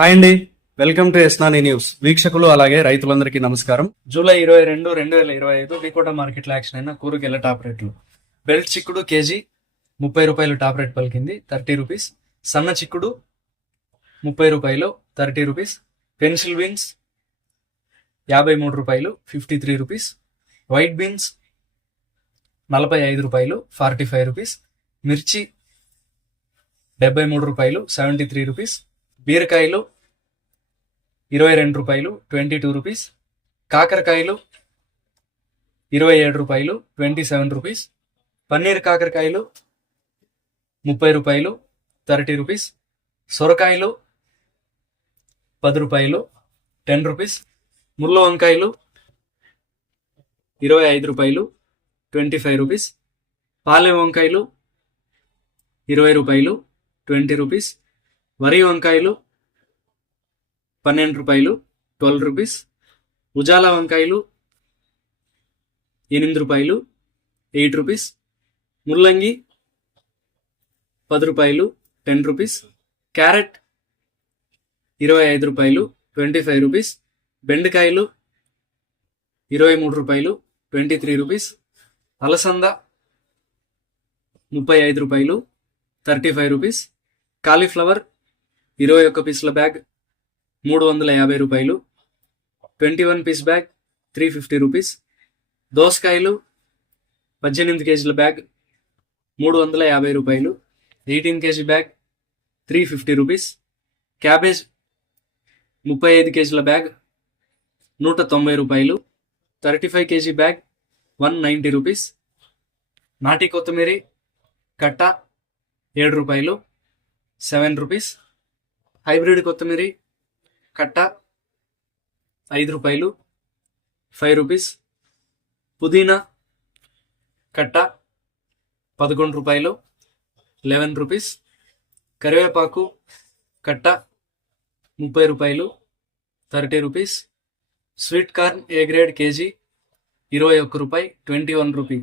Hi అండి. Welcome to ఎస్నాని news. వీక్షకులు అలాగే రైతులందరికీ నమస్కారం. జూలై ఇరవై రెండు రెండు వేల ఇరవై ఐదు వికోట మార్కెట్లో యాక్షన్ అయిన కూరగాయల టాప్ రేట్లు. బెల్ట్ చిక్కుడు కేజీ ముప్పై రూపాయలు టాప్ రేట్ పలికింది థర్టీ రూపీస్. సన్న చిక్కుడు ముప్పై రూపాయలు థర్టీ రూపీస్. పెన్సిల్ బీన్స్ యాభై మూడు రూపాయలు fifty three rupees. White beans నలభై ఐదు రూపాయలు ఫార్టీ ఫైవ్ రూపీస్. మిర్చి డెబ్బై మూడు రూపాయలు సెవెంటీ త్రీ రూపీస్. బీరకాయలు ఇరవై రెండు రూపాయలు ట్వంటీ టూ రూపీస్ కాకరకాయలు ఇరవై ఏడు రూపాయలు ట్వంటీ సెవెన్ రూపీస్ పన్నీర్ కాకరకాయలు ముప్పై రూపాయలు థర్టీ రూపీస్ సొరకాయలు పది రూపాయలు టెన్ రూపీస్ ముళ్ళ వంకాయలు ఇరవై ఐదు రూపాయలు ట్వంటీ ఫైవ్ రూపీస్ పాలెం వంకాయలు ఇరవై రూపాయలు ట్వంటీ రూపీస్ వరి వంకాయలు పన్నెండు రూపాయలు ట్వెల్వ్ రూపీస్. ఉజాలా వంకాయలు ఎనిమిది రూపాయలు ఎయిట్ రూపీస్. ముల్లంగి పది రూపాయలు టెన్ రూపీస్. క్యారెట్ ఇరవై ఐదు రూపాయలు ట్వంటీ ఫైవ్ రూపీస్. బెండకాయలు ఇరవై మూడు రూపాయలు ట్వంటీ త్రీ రూపీస్. అలసంద ముప్పై ఐదు రూపాయలు థర్టీ ఫైవ్ రూపీస్. కాలీఫ్లవర్ ఇరవై ఒక్క పీసుల బ్యాగ్ మూడు వందల యాభై రూపాయలు. Twenty one piece bag three fifty rupees. దోసకాయలు పద్దెనిమిది కేజీల బ్యాగ్ మూడు వందల యాభై రూపాయలు. Eighteen kg bag three fifty rupees. Cabbage ముప్పై ఐదు కేజీల బ్యాగ్ నూట తొంభై రూపాయలు. Thirty five kg bag one ninety rupees. నాటి కొత్తిమీర కట్ట ఏడు రూపాయలు. Seven rupees. హైబ్రిడ్ కొత్తిమీర కట్ట ఐదు రూపాయలు ఫైవ్ రూపీస్. పుదీనా కట్ట పదకొండు రూపాయలు లెవెన్ రూపీస్. కరివేపాకు కట్ట ముప్పై రూపాయలు thirty rupees. Sweet corn A grade kg? ఇరవై ఒక్క రూపాయి ట్వంటీ వన్ రూపీ.